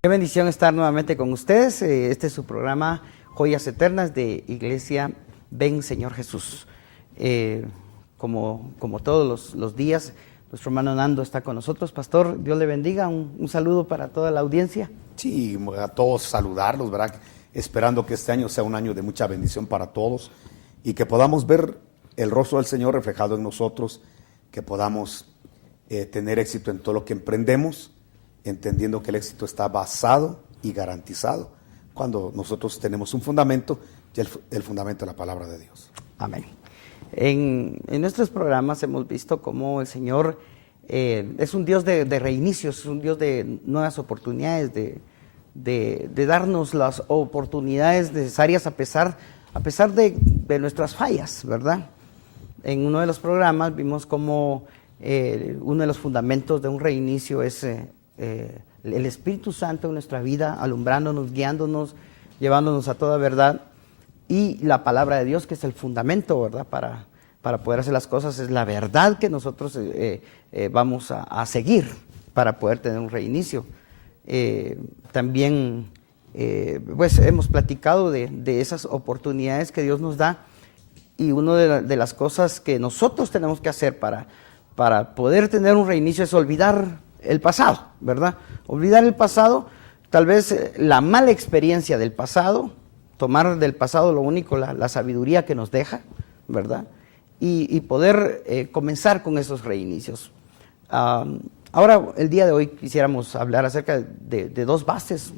Qué bendición estar nuevamente con ustedes. Este es su programa Joyas Eternas de Iglesia Ven Señor Jesús. Como todos los días, nuestro hermano Nando está con nosotros. Pastor, Dios le bendiga. Un saludo para toda la audiencia. Sí, a todos saludarlos, ¿verdad? Esperando que este año sea un año de mucha bendición para todos y que podamos ver el rostro del Señor reflejado en nosotros, que podamos tener éxito en todo lo que emprendemos, entendiendo que el éxito está basado y garantizado cuando nosotros tenemos un fundamento, y el fundamento de la palabra de Dios. Amén. En nuestros programas hemos visto cómo el Señor es un Dios de reinicios, es un Dios de nuevas oportunidades, de darnos las oportunidades necesarias a pesar de nuestras fallas, ¿verdad? En uno de los programas vimos cómo uno de los fundamentos de un reinicio es el Espíritu Santo en nuestra vida, alumbrándonos, guiándonos, llevándonos a toda verdad, y la palabra de Dios, que es el fundamento, ¿verdad? Para poder hacer las cosas, es la verdad que nosotros vamos a seguir para poder tener un reinicio. También pues hemos platicado de esas oportunidades que Dios nos da, y una de las cosas que nosotros tenemos que hacer para poder tener un reinicio es olvidar el pasado, ¿verdad? Olvidar el pasado, tal vez la mala experiencia del pasado, tomar del pasado lo único, la sabiduría que nos deja, ¿verdad? Y poder comenzar con esos reinicios. Ahora, el día de hoy quisiéramos hablar acerca de dos bases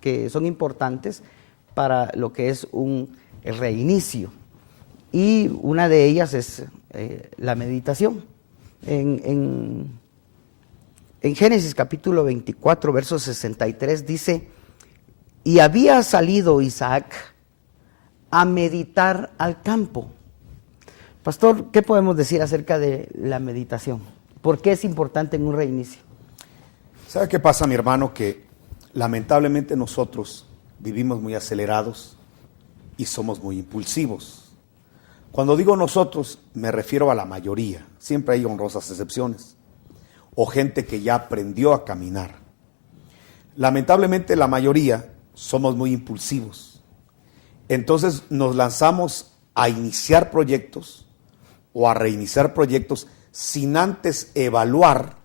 que son importantes para lo que es el reinicio. Y una de ellas es la meditación. En Génesis capítulo 24, verso 63 dice: y había salido Isaac a meditar al campo. Pastor, ¿qué podemos decir acerca de la meditación? ¿Por qué es importante en un reinicio? ¿Sabe qué pasa, mi hermano? Que lamentablemente nosotros vivimos muy acelerados y somos muy impulsivos. Cuando digo nosotros, me refiero a la mayoría. Siempre hay honrosas excepciones. O gente que ya aprendió a caminar. Lamentablemente la mayoría somos muy impulsivos. Entonces nos lanzamos a iniciar proyectos o a reiniciar proyectos sin antes evaluar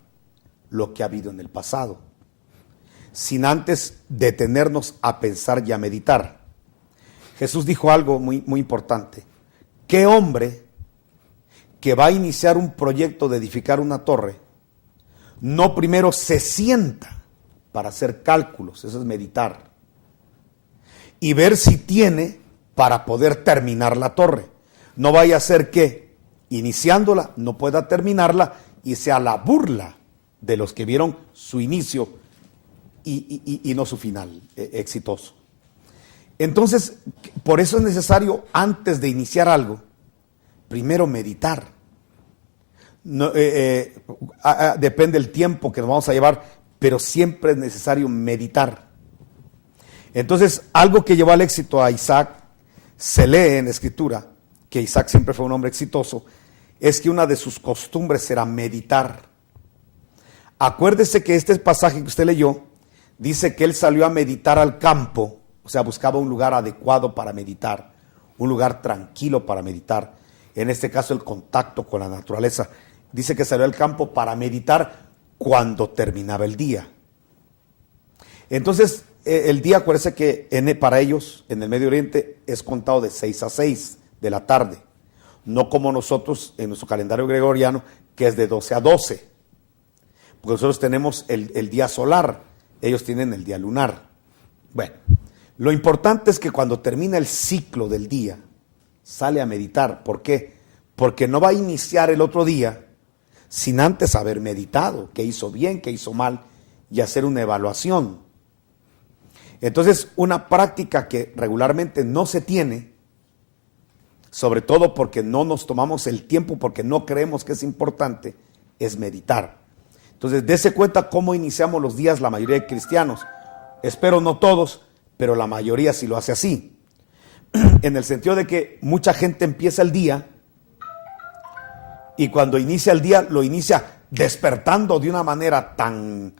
lo que ha habido en el pasado. Sin antes detenernos a pensar y a meditar. Jesús dijo algo muy, muy importante. ¿Qué hombre que va a iniciar un proyecto de edificar una torre no primero se sienta para hacer cálculos? Eso es meditar. Y ver si tiene para poder terminar la torre. No vaya a ser que, iniciándola, no pueda terminarla y sea la burla de los que vieron su inicio y no su final exitoso. Entonces, por eso es necesario, antes de iniciar algo, primero meditar. No, depende del tiempo que nos vamos a llevar, pero siempre es necesario meditar. Entonces, algo que llevó al éxito a Isaac, se lee en la Escritura, que Isaac siempre fue un hombre exitoso, es que una de sus costumbres era meditar. Acuérdese que este pasaje que usted leyó, dice que él salió a meditar al campo, o sea, buscaba un lugar adecuado para meditar, un lugar tranquilo para meditar. En este caso, el contacto con la naturaleza. Dice que salió al campo para meditar cuando terminaba el día. Entonces, el día, acuérdense que para ellos, en el Medio Oriente, es contado de 6 a 6 de la tarde. No como nosotros, en nuestro calendario gregoriano, que es de 12 a 12. Porque nosotros tenemos el día solar, ellos tienen el día lunar. Bueno, lo importante es que cuando termina el ciclo del día, sale a meditar. ¿Por qué? Porque no va a iniciar el otro día sin antes haber meditado, qué hizo bien, qué hizo mal, y hacer una evaluación. Entonces, una práctica que regularmente no se tiene, sobre todo porque no nos tomamos el tiempo, porque no creemos que es importante, es meditar. Entonces, dése cuenta cómo iniciamos los días la mayoría de cristianos. Espero no todos, pero la mayoría sí lo hace así. En el sentido de que mucha gente empieza el día y cuando inicia el día lo inicia despertando de una manera tan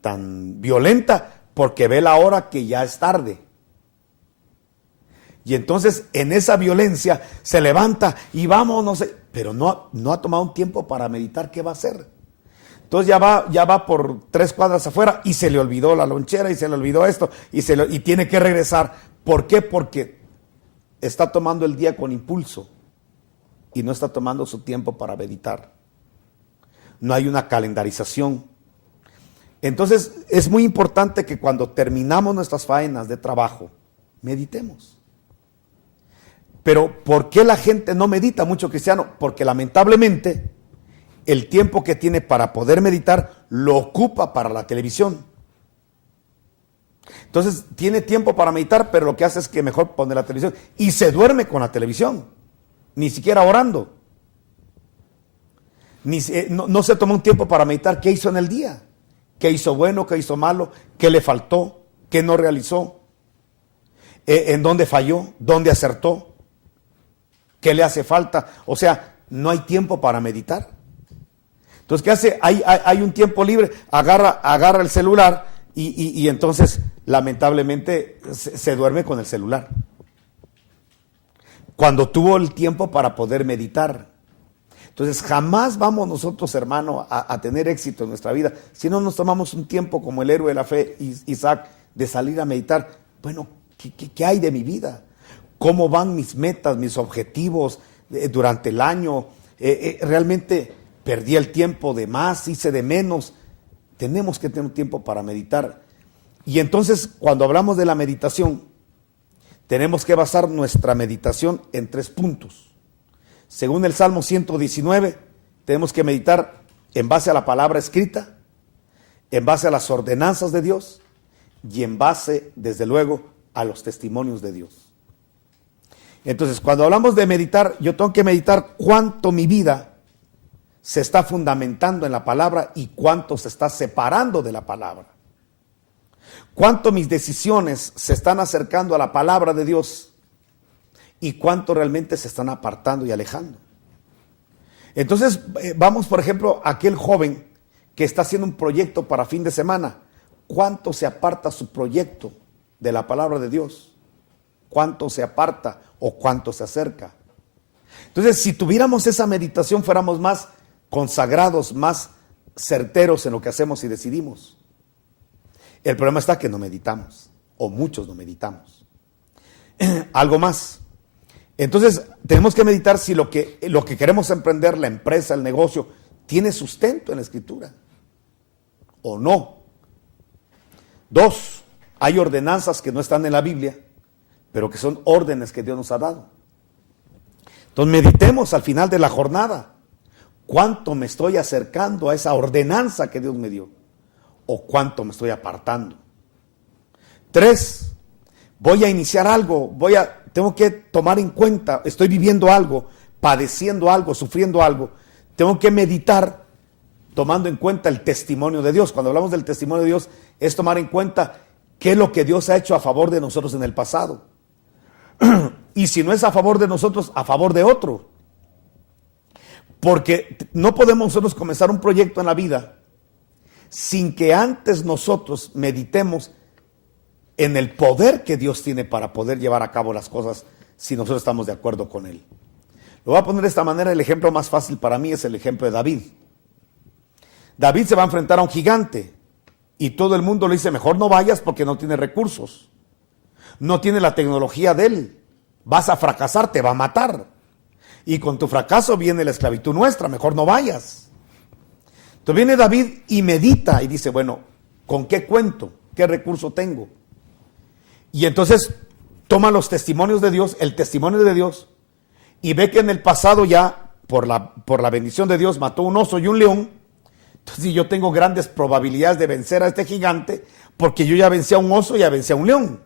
tan violenta porque ve la hora que ya es tarde. Y entonces en esa violencia se levanta y vamos, no sé, pero no ha tomado un tiempo para meditar qué va a hacer. Entonces ya va por 3 cuadras afuera y se le olvidó la lonchera y se le olvidó esto y tiene que regresar. ¿Por qué? Porque está tomando el día con impulso y no está tomando su tiempo para meditar. No hay una calendarización. Entonces es muy importante que cuando terminamos nuestras faenas de trabajo, meditemos. Pero ¿por qué la gente no medita, mucho cristiano? Porque lamentablemente el tiempo que tiene para poder meditar lo ocupa para la televisión. Entonces tiene tiempo para meditar, pero lo que hace es que mejor pone la televisión y se duerme con la televisión, ni siquiera orando. No se toma un tiempo para meditar qué hizo en el día, qué hizo bueno, qué hizo malo, qué le faltó, qué no realizó, en dónde falló, dónde acertó, qué le hace falta. O sea, no hay tiempo para meditar. Entonces, ¿qué hace? Hay un tiempo libre, agarra el celular y entonces lamentablemente se duerme con el celular. Cuando tuvo el tiempo para poder meditar. Entonces, jamás vamos nosotros, hermano, a tener éxito en nuestra vida si no nos tomamos un tiempo como el héroe de la fe, Isaac, de salir a meditar. Bueno, ¿qué hay de mi vida? ¿Cómo van mis metas, mis objetivos durante el año? Realmente perdí el tiempo de más, hice de menos. Tenemos que tener un tiempo para meditar. Y entonces, cuando hablamos de la meditación, tenemos que basar nuestra meditación en 3 puntos. Según el Salmo 119, tenemos que meditar en base a la palabra escrita, en base a las ordenanzas de Dios y en base, desde luego, a los testimonios de Dios. Entonces, cuando hablamos de meditar, yo tengo que meditar cuánto mi vida se está fundamentando en la palabra y cuánto se está separando de la palabra. Cuánto mis decisiones se están acercando a la palabra de Dios y cuánto realmente se están apartando y alejando. Entonces, vamos, por ejemplo, a aquel joven que está haciendo un proyecto para fin de semana. ¿Cuánto se aparta su proyecto de la palabra de Dios? ¿Cuánto se aparta o cuánto se acerca? Entonces, si tuviéramos esa meditación, fuéramos más consagrados, más certeros en lo que hacemos y decidimos. El problema está que no meditamos, o muchos no meditamos. Algo más. Entonces, tenemos que meditar si lo que queremos emprender, la empresa, el negocio, tiene sustento en la Escritura o no. 2, hay ordenanzas que no están en la Biblia, pero que son órdenes que Dios nos ha dado. Entonces, meditemos al final de la jornada. ¿Cuánto me estoy acercando a esa ordenanza que Dios me dio? ¿O cuánto me estoy apartando? 3, voy a iniciar algo, tengo que tomar en cuenta, estoy viviendo algo, padeciendo algo, sufriendo algo. Tengo que meditar tomando en cuenta el testimonio de Dios. Cuando hablamos del testimonio de Dios, es tomar en cuenta qué es lo que Dios ha hecho a favor de nosotros en el pasado. Y si no es a favor de nosotros, a favor de otro. Porque no podemos nosotros comenzar un proyecto en la vida sin que antes nosotros meditemos en el poder que Dios tiene para poder llevar a cabo las cosas si nosotros estamos de acuerdo con Él. Lo voy a poner de esta manera. El ejemplo más fácil para mí es el ejemplo de David. David se va a enfrentar a un gigante y todo el mundo le dice, mejor no vayas porque no tiene recursos, no tiene la tecnología de él, vas a fracasar, te va a matar y con tu fracaso viene la esclavitud nuestra, mejor no vayas. Entonces viene David y medita y dice, bueno, ¿con qué cuento? ¿Qué recurso tengo? Y entonces toma los testimonios de Dios, el testimonio de Dios, y ve que en el pasado ya, por la bendición de Dios, mató un oso y un león. Entonces yo tengo grandes probabilidades de vencer a este gigante, porque yo ya vencí a un oso y ya vencí a un león.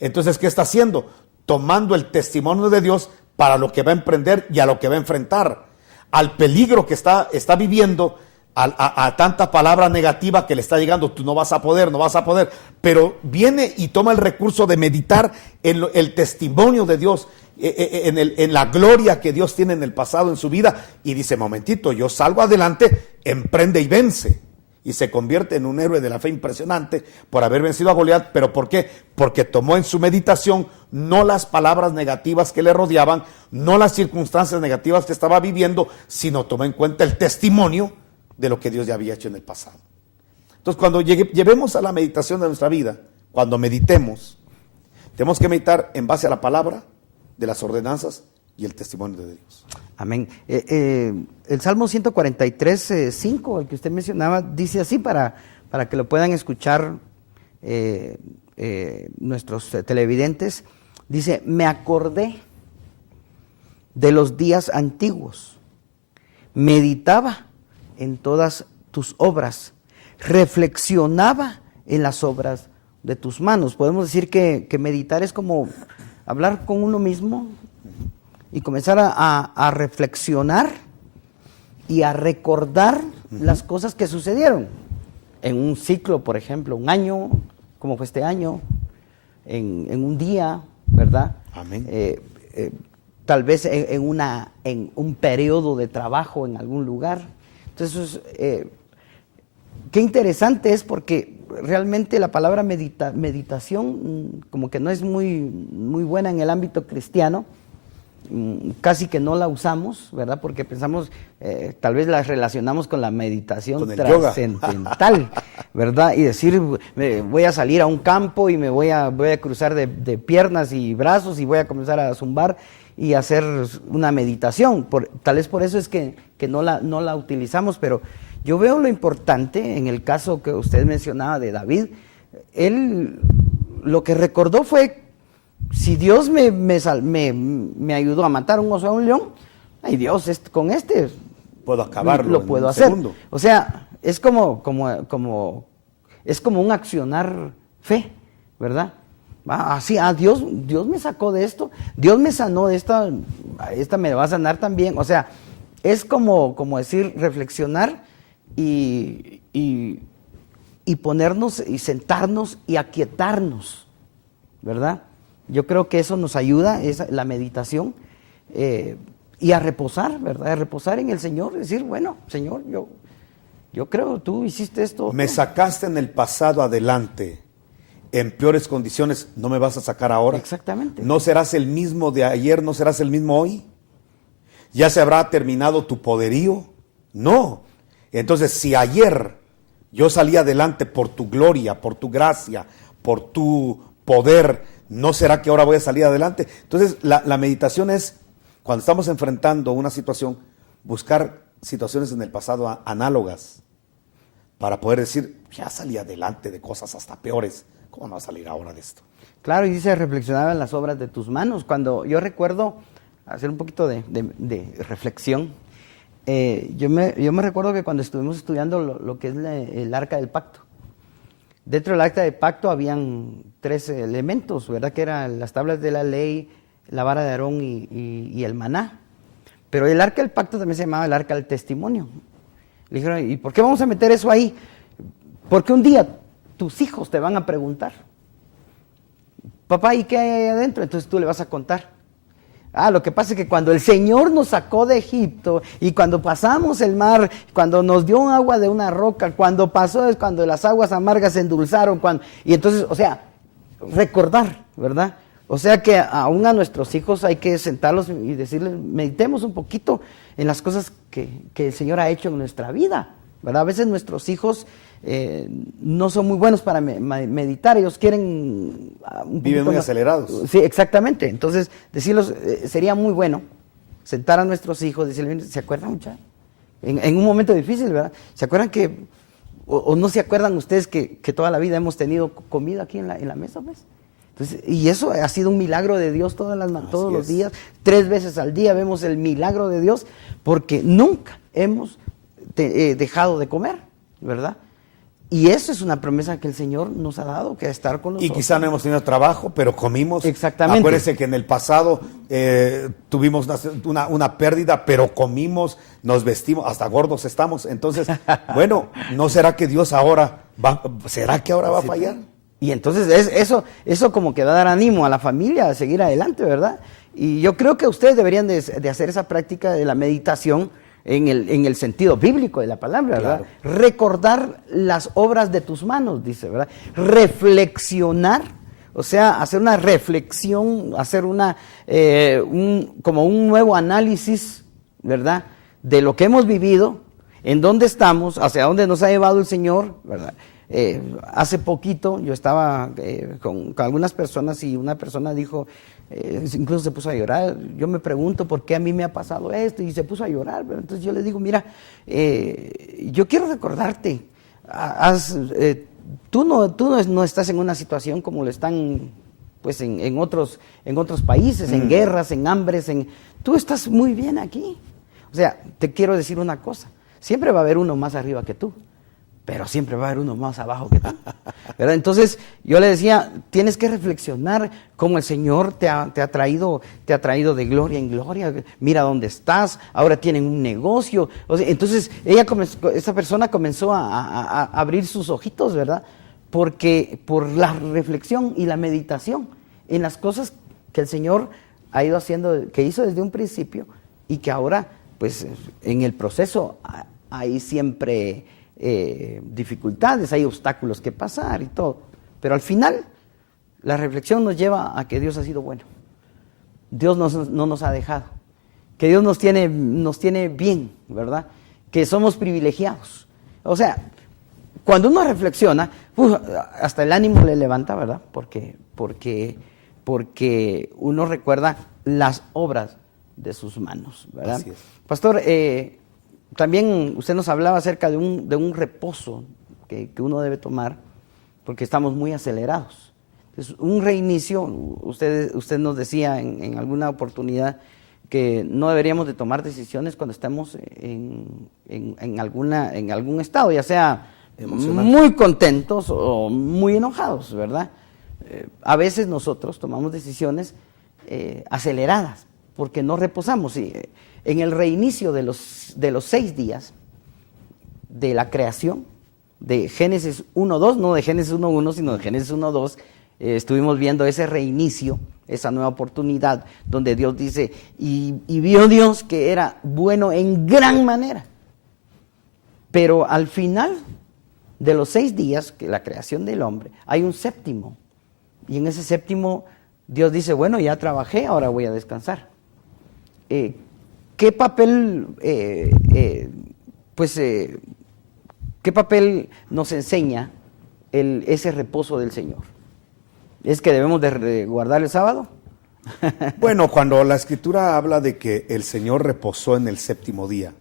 Entonces, ¿qué está haciendo? Tomando el testimonio de Dios para lo que va a emprender y a lo que va a enfrentar, al peligro que está viviendo, a tanta palabra negativa que le está llegando, tú no vas a poder, pero viene y toma el recurso de meditar en el testimonio de Dios, en la gloria que Dios tiene en el pasado, en su vida, y dice, momentito, yo salgo adelante, emprende y vence. y se convierte en un héroe de la fe impresionante por haber vencido a Goliat. ¿Pero por qué? Porque tomó en su meditación no las palabras negativas que le rodeaban, no las circunstancias negativas que estaba viviendo, sino tomó en cuenta el testimonio de lo que Dios ya había hecho en el pasado. Entonces, cuando llevemos a la meditación de nuestra vida, cuando meditemos, tenemos que meditar en base a la palabra, de las ordenanzas y el testimonio de Dios. Amén. El Salmo 143, 5, el que usted mencionaba, dice así para que lo puedan escuchar nuestros televidentes. Dice: me acordé de los días antiguos, meditaba en todas tus obras, reflexionaba en las obras de tus manos. Podemos decir que meditar es como hablar con uno mismo y comenzar a reflexionar y a recordar las cosas que sucedieron en un ciclo, por ejemplo, un año, como fue este año, en un día, ¿verdad? Amén. Tal vez en un periodo de trabajo en algún lugar. Entonces, qué interesante es, porque realmente la palabra meditación como que no es muy buena en el ámbito cristiano. Casi que no la usamos, ¿verdad? Porque pensamos, tal vez la relacionamos con la meditación trascendental, ¿verdad? Y decir, voy a salir a un campo y me voy a cruzar de piernas y brazos y voy a comenzar a zumbar y hacer una meditación. Tal vez por eso es que no la utilizamos, pero yo veo lo importante en el caso que usted mencionaba de David. Él lo que recordó fue: si Dios me ayudó a matar un oso, a un león, ay Dios, con este puedo acabarlo, lo puedo hacer. Segundo. O sea, es como un accionar fe, ¿verdad? Así, Dios me sacó de esto, Dios me sanó de esta me va a sanar también. O sea, es como decir, reflexionar y ponernos y sentarnos y aquietarnos, ¿verdad? Yo creo que eso nos ayuda, es la meditación, y a reposar, ¿verdad? A reposar en el Señor, decir, bueno, Señor, yo creo, tú hiciste esto. Me sacaste en el pasado adelante, en peores condiciones, ¿no me vas a sacar ahora? Exactamente. ¿No serás el mismo de ayer, no serás el mismo hoy? ¿Ya se habrá terminado tu poderío? No. Entonces, si ayer yo salí adelante por tu gloria, por tu gracia, por tu poder, ¿no será que ahora voy a salir adelante? Entonces, la meditación es, cuando estamos enfrentando una situación, buscar situaciones en el pasado análogas para poder decir, ya salí adelante de cosas hasta peores, ¿cómo no va a salir ahora de esto? Claro, y dice, reflexionaba en las obras de tus manos. Cuando yo recuerdo, hacer un poquito de reflexión, yo me recuerdo que cuando estuvimos estudiando lo que es el Arca del Pacto, dentro del Arca del Pacto habían 3 elementos, ¿verdad? Que eran las tablas de la ley, la vara de Aarón y el maná. Pero el Arca del Pacto también se llamaba el Arca del Testimonio. Le dijeron, ¿y por qué vamos a meter eso ahí? Porque un día tus hijos te van a preguntar, papá, ¿y qué hay ahí adentro? Entonces tú le vas a contar. Lo que pasa es que cuando el Señor nos sacó de Egipto y cuando pasamos el mar, cuando nos dio un agua de una roca, cuando pasó es cuando las aguas amargas se endulzaron, y entonces, o sea, recordar, ¿verdad? O sea que aún a nuestros hijos hay que sentarlos y decirles, meditemos un poquito en las cosas que el Señor ha hecho en nuestra vida, ¿verdad? A veces nuestros hijos no son muy buenos para meditar, ellos quieren viven muy acelerados. Sí, exactamente. Entonces, decirlos, sería muy bueno sentar a nuestros hijos, decirles, ¿se acuerdan, muchachos? En un momento difícil, ¿verdad? ¿Se acuerdan que, o no se acuerdan ustedes que toda la vida hemos tenido comida aquí en la mesa, pues? Entonces, y eso ha sido un milagro de Dios todos los días, 3 veces al día vemos el milagro de Dios, porque nunca hemos dejado de comer, ¿verdad? Y eso es una promesa que el Señor nos ha dado, que estar con nosotros. Y quizá no hemos tenido trabajo, pero comimos. Exactamente. Acuérdense que en el pasado tuvimos una pérdida, pero comimos, nos vestimos, hasta gordos estamos. Entonces, bueno, ¿no será que Dios ahora será que ahora va a fallar? Y entonces eso como que va a dar ánimo a la familia a seguir adelante, ¿verdad? Y yo creo que ustedes deberían de hacer esa práctica de la meditación en el sentido bíblico de la palabra, ¿verdad? Claro. Recordar las obras de tus manos, dice, ¿verdad? Reflexionar, o sea, hacer una reflexión, hacer como un nuevo análisis, ¿verdad? De lo que hemos vivido, en dónde estamos, hacia dónde nos ha llevado el Señor, ¿verdad? Hace poquito yo estaba con algunas personas y una persona dijo, incluso se puso a llorar. Yo me pregunto por qué a mí me ha pasado esto, y se puso a llorar. Pero entonces yo le digo, mira, yo quiero recordarte, tú no estás en una situación como lo están pues en otros países, en guerras, en hambres, tú estás muy bien aquí. O sea, te quiero decir una cosa, siempre va a haber uno más arriba que tú, pero siempre va a haber uno más abajo que tú, ¿verdad? Entonces yo le decía, tienes que reflexionar cómo el Señor te ha traído de gloria en gloria. Mira dónde estás, ahora tienen un negocio. O sea, entonces esa persona comenzó a abrir sus ojitos, ¿verdad? Porque por la reflexión y la meditación en las cosas que el Señor ha ido haciendo, que hizo desde un principio, y que ahora, pues en el proceso hay siempre dificultades, hay obstáculos que pasar y todo, pero al final la reflexión nos lleva a que Dios ha sido bueno, Dios no nos ha dejado, que Dios nos tiene bien, ¿verdad? Que somos privilegiados. O sea, cuando uno reflexiona, hasta el ánimo le levanta, ¿verdad? Porque uno recuerda las obras de sus manos, ¿verdad? Así es. Pastor, también usted nos hablaba acerca de un reposo que uno debe tomar, porque estamos muy acelerados. Entonces, un reinicio, usted nos decía en alguna oportunidad que no deberíamos de tomar decisiones cuando estemos en algún estado, ya sea emocional, muy contentos o muy enojados, ¿verdad? A veces nosotros tomamos decisiones aceleradas porque no reposamos. En el reinicio de los 6 días de la creación, de Génesis 1:2, no de Génesis 1:1, sino de Génesis 1:2, estuvimos viendo ese reinicio, esa nueva oportunidad, donde Dios dice, y vio Dios que era bueno en gran manera. Pero al final de los 6 días, que la creación del hombre, hay un séptimo. Y en ese séptimo, Dios dice, bueno, ya trabajé, ahora voy a descansar. ¿Qué papel nos enseña ese reposo del Señor? ¿Es que debemos de guardar el sábado? Bueno, cuando la Escritura habla de que el Señor reposó en el séptimo día,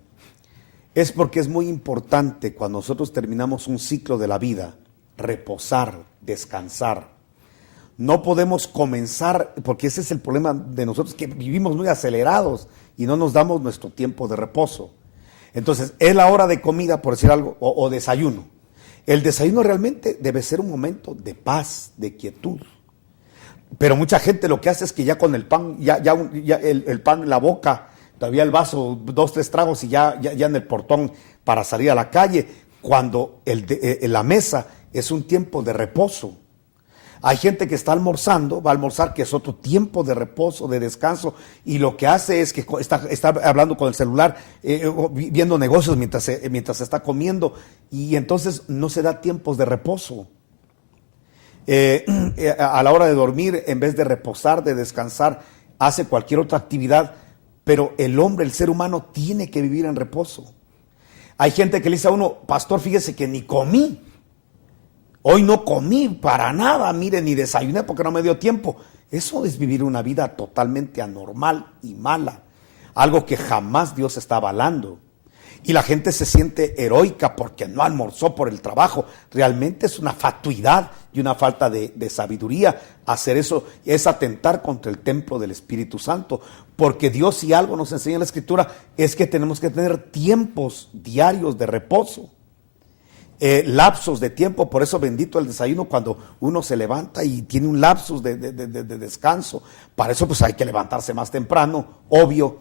es porque es muy importante cuando nosotros terminamos un ciclo de la vida, reposar, descansar. No podemos comenzar, porque ese es el problema de nosotros, que vivimos muy acelerados y no nos damos nuestro tiempo de reposo. Entonces, es la hora de comida, por decir algo, o desayuno. El desayuno realmente debe ser un momento de paz, de quietud. Pero mucha gente lo que hace es que ya con el pan, ya el pan en la boca, todavía el vaso, 2, 3 tragos y ya en el portón para salir a la calle, cuando la mesa es un tiempo de reposo. Hay gente que está almorzando, va a almorzar, que es otro tiempo de reposo, de descanso, y lo que hace es que está hablando con el celular, viendo negocios mientras está comiendo, y entonces no se da tiempos de reposo. A la hora de dormir, en vez de reposar, de descansar, hace cualquier otra actividad, pero el hombre, el ser humano, tiene que vivir en reposo. Hay gente que le dice a uno, pastor, fíjese que ni comí. Hoy no comí para nada, mire, ni desayuné porque no me dio tiempo. Eso es vivir una vida totalmente anormal y mala, algo que jamás Dios está avalando. Y la gente se siente heroica porque no almorzó por el trabajo. Realmente es una fatuidad y una falta de sabiduría. Hacer eso es atentar contra el templo del Espíritu Santo, porque Dios, si algo nos enseña en la Escritura, es que tenemos que tener tiempos diarios de reposo. Lapsos de tiempo, por eso bendito el desayuno cuando uno se levanta y tiene un lapsus de descanso. Para eso pues hay que levantarse más temprano, obvio,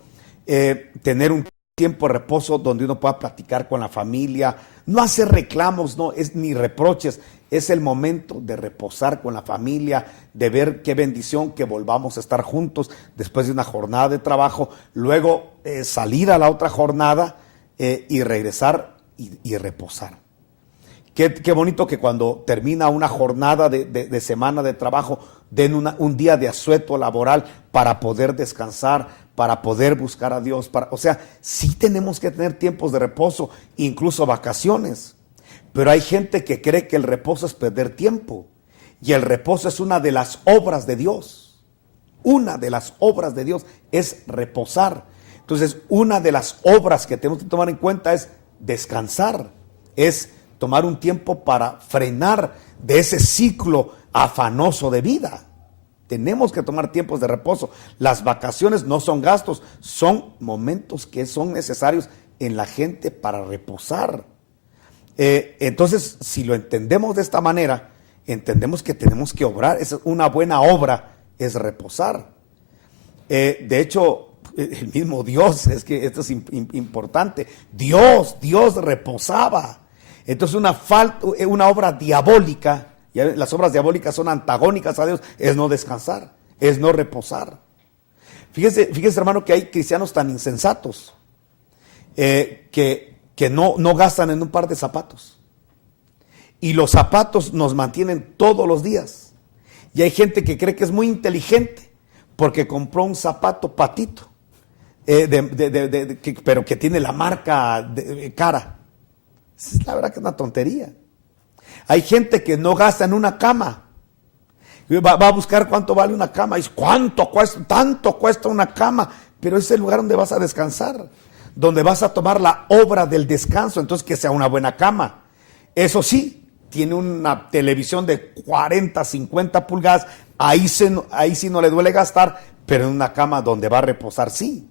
tener un tiempo de reposo donde uno pueda platicar con la familia, no hacer reclamos, no es ni reproches, es el momento de reposar con la familia, de ver qué bendición que volvamos a estar juntos después de una jornada de trabajo, luego salir a la otra jornada, y regresar y reposar. Qué bonito que cuando termina una jornada de semana de trabajo, den un día de asueto laboral para poder descansar, para poder buscar a Dios. O sea, sí tenemos que tener tiempos de reposo, incluso vacaciones. Pero hay gente que cree que el reposo es perder tiempo. Y el reposo es una de las obras de Dios. Una de las obras de Dios es reposar. Entonces, una de las obras que tenemos que tomar en cuenta es descansar. Es tomar un tiempo para frenar de ese ciclo afanoso de vida. Tenemos que tomar tiempos de reposo. Las vacaciones no son gastos, son momentos que son necesarios en la gente para reposar. Entonces, si lo entendemos de esta manera, entendemos que tenemos que obrar. Es una buena obra, es reposar. De hecho, el mismo Dios, es que esto es importante. Dios reposaba. Entonces, una obra diabólica, las obras diabólicas son antagónicas a Dios, es no descansar, es no reposar. Fíjese hermano, que hay cristianos tan insensatos que no gastan en un par de zapatos. Y los zapatos nos mantienen todos los días. Y hay gente que cree que es muy inteligente porque compró un zapato patito, pero que tiene la marca cara. La verdad que es una tontería. Hay gente que no gasta en una cama. Va a buscar cuánto vale una cama. Y dice, ¿cuánto cuesta? Tanto cuesta una cama. Pero es el lugar donde vas a descansar, donde vas a tomar la obra del descanso. Entonces, que sea una buena cama. Eso sí, tiene una televisión de 40, 50 pulgadas. Ahí sí no le duele gastar, pero en una cama donde va a reposar, sí.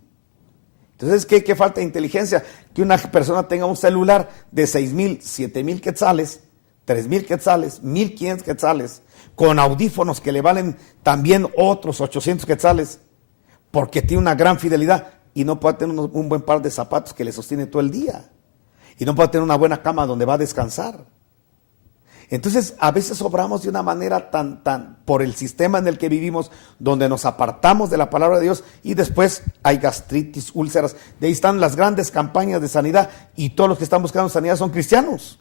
Entonces, ¿qué falta de inteligencia? Que una persona tenga un celular de 6,000, 7,000 quetzales, 3,000 quetzales, 1,500 quetzales, con audífonos que le valen también otros 800 quetzales, porque tiene una gran fidelidad y no puede tener un buen par de zapatos que le sostiene todo el día. Y no puede tener una buena cama donde va a descansar. Entonces, a veces obramos de una manera tan por el sistema en el que vivimos, donde nos apartamos de la palabra de Dios y después hay gastritis, úlceras. De ahí están las grandes campañas de sanidad y todos los que están buscando sanidad son cristianos.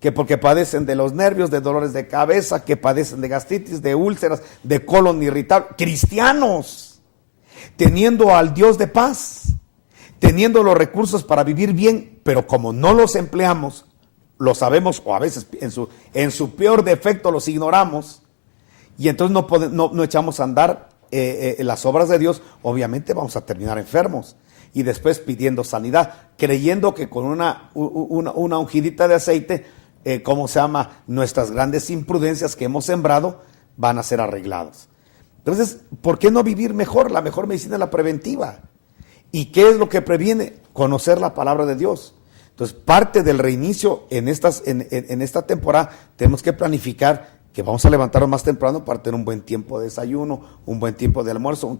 Que porque padecen de los nervios, de dolores de cabeza, que padecen de gastritis, de úlceras, de colon irritable. Cristianos, teniendo al Dios de paz, teniendo los recursos para vivir bien, pero como no los empleamos, lo sabemos, o a veces en su peor defecto los ignoramos, y entonces no echamos a andar las obras de Dios. Obviamente vamos a terminar enfermos y después pidiendo sanidad, creyendo que con una ungidita de aceite, nuestras grandes imprudencias que hemos sembrado van a ser arreglados. Entonces, ¿por qué no vivir mejor? La mejor medicina es la preventiva. ¿Y qué es lo que previene? Conocer la palabra de Dios. Entonces, parte del reinicio en esta temporada, tenemos que planificar que vamos a levantarnos más temprano para tener un buen tiempo de desayuno, un buen tiempo de almuerzo,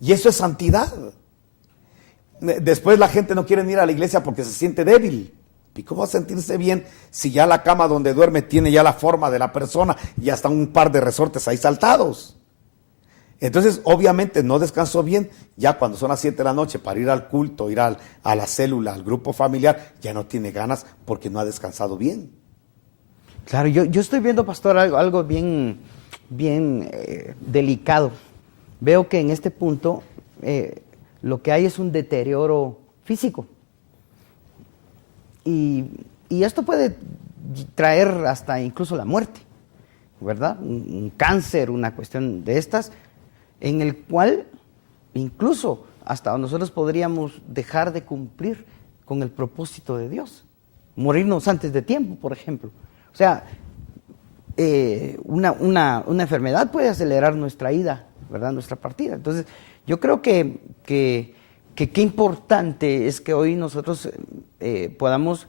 y eso es santidad. Después la gente no quiere ir a la iglesia porque se siente débil. ¿Y cómo va a sentirse bien si ya la cama donde duerme tiene ya la forma de la persona y hasta un par de resortes ahí saltados? Entonces, obviamente, no descansó bien. Ya cuando son las 7 de la noche para ir al culto, ir a la célula, al grupo familiar, ya no tiene ganas porque no ha descansado bien. Claro, yo estoy viendo, pastor, algo bien delicado. Veo que en este punto lo que hay es un deterioro físico. Y esto puede traer hasta incluso la muerte, ¿verdad? Un cáncer, una cuestión de estas, en el cual incluso hasta nosotros podríamos dejar de cumplir con el propósito de Dios, morirnos antes de tiempo, por ejemplo. O sea, una enfermedad puede acelerar nuestra ida, ¿verdad? Nuestra partida. Entonces, yo creo que qué importante es que hoy nosotros podamos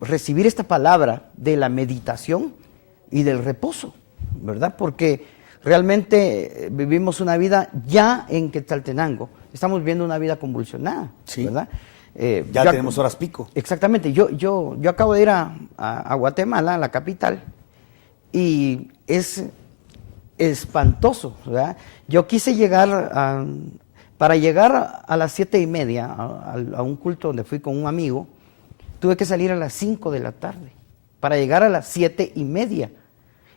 recibir esta palabra de la meditación y del reposo, ¿verdad? Porque realmente vivimos una vida ya en Quetzaltenango, estamos viviendo una vida convulsionada, sí, ¿verdad? Ya tenemos horas pico. Exactamente, yo acabo de ir a Guatemala, a la capital, y es espantoso, ¿verdad? Yo quise llegar Para llegar a las 7:30 a un culto donde fui con un amigo, tuve que salir a las 5 de la tarde para llegar a las 7:30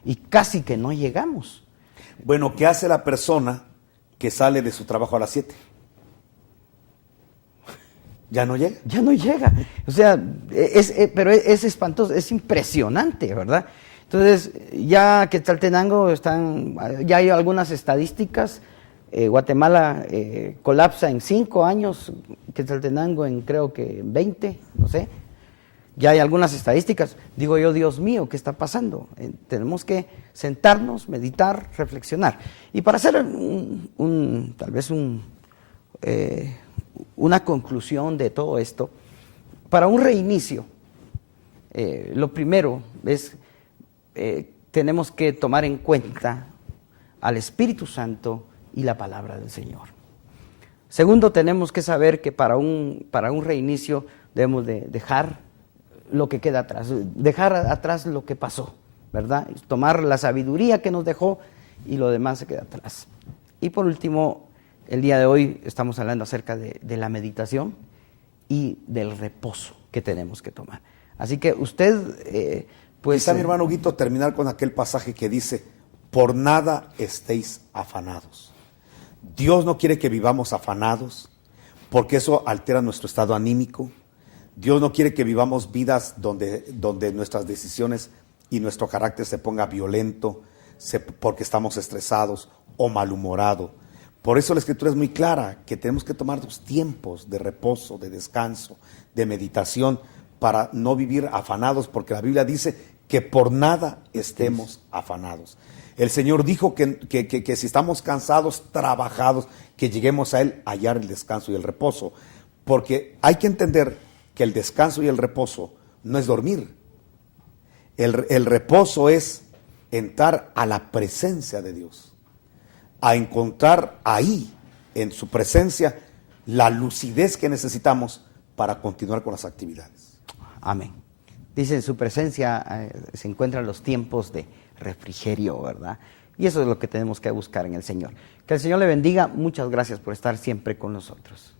y casi que no llegamos. Bueno, ¿qué hace la persona que sale de su trabajo a las 7? ¿Ya no llega? Ya no llega. O sea, pero es espantoso, es impresionante, ¿verdad? Entonces, ya Quetzaltenango ya hay algunas estadísticas. Guatemala colapsa en 5 años, Quetzaltenango en creo que 20, no sé. Ya hay algunas estadísticas. Digo yo, Dios mío, ¿qué está pasando? Tenemos que sentarnos, meditar, reflexionar. Y para hacer tal vez una conclusión de todo esto, para un reinicio, lo primero es, tenemos que tomar en cuenta al Espíritu Santo y la palabra del Señor. Segundo, tenemos que saber que para un reinicio debemos de dejar lo que queda atrás, dejar atrás lo que pasó, ¿verdad? Tomar la sabiduría que nos dejó y lo demás se queda atrás. Y por último, el día de hoy estamos hablando acerca de la meditación y del reposo que tenemos que tomar. Así que usted, pues... Quizá, mi hermano Huguito, terminar con aquel pasaje que dice, por nada estéis afanados. Dios no quiere que vivamos afanados, porque eso altera nuestro estado anímico. Dios no quiere que vivamos vidas donde nuestras decisiones y nuestro carácter se ponga violento, porque estamos estresados o malhumorados. Por eso la Escritura es muy clara, que tenemos que tomar los tiempos de reposo, de descanso, de meditación, para no vivir afanados, porque la Biblia dice que por nada estemos afanados. El Señor dijo que si estamos cansados, trabajados, que lleguemos a Él a hallar el descanso y el reposo. Porque hay que entender que el descanso y el reposo no es dormir. El reposo es entrar a la presencia de Dios, a encontrar ahí, en su presencia, la lucidez que necesitamos para continuar con las actividades. Amén. Dice, en su presencia se encuentran los tiempos de refrigerio, ¿verdad? Y eso es lo que tenemos que buscar en el Señor. Que el Señor le bendiga. Muchas gracias por estar siempre con nosotros.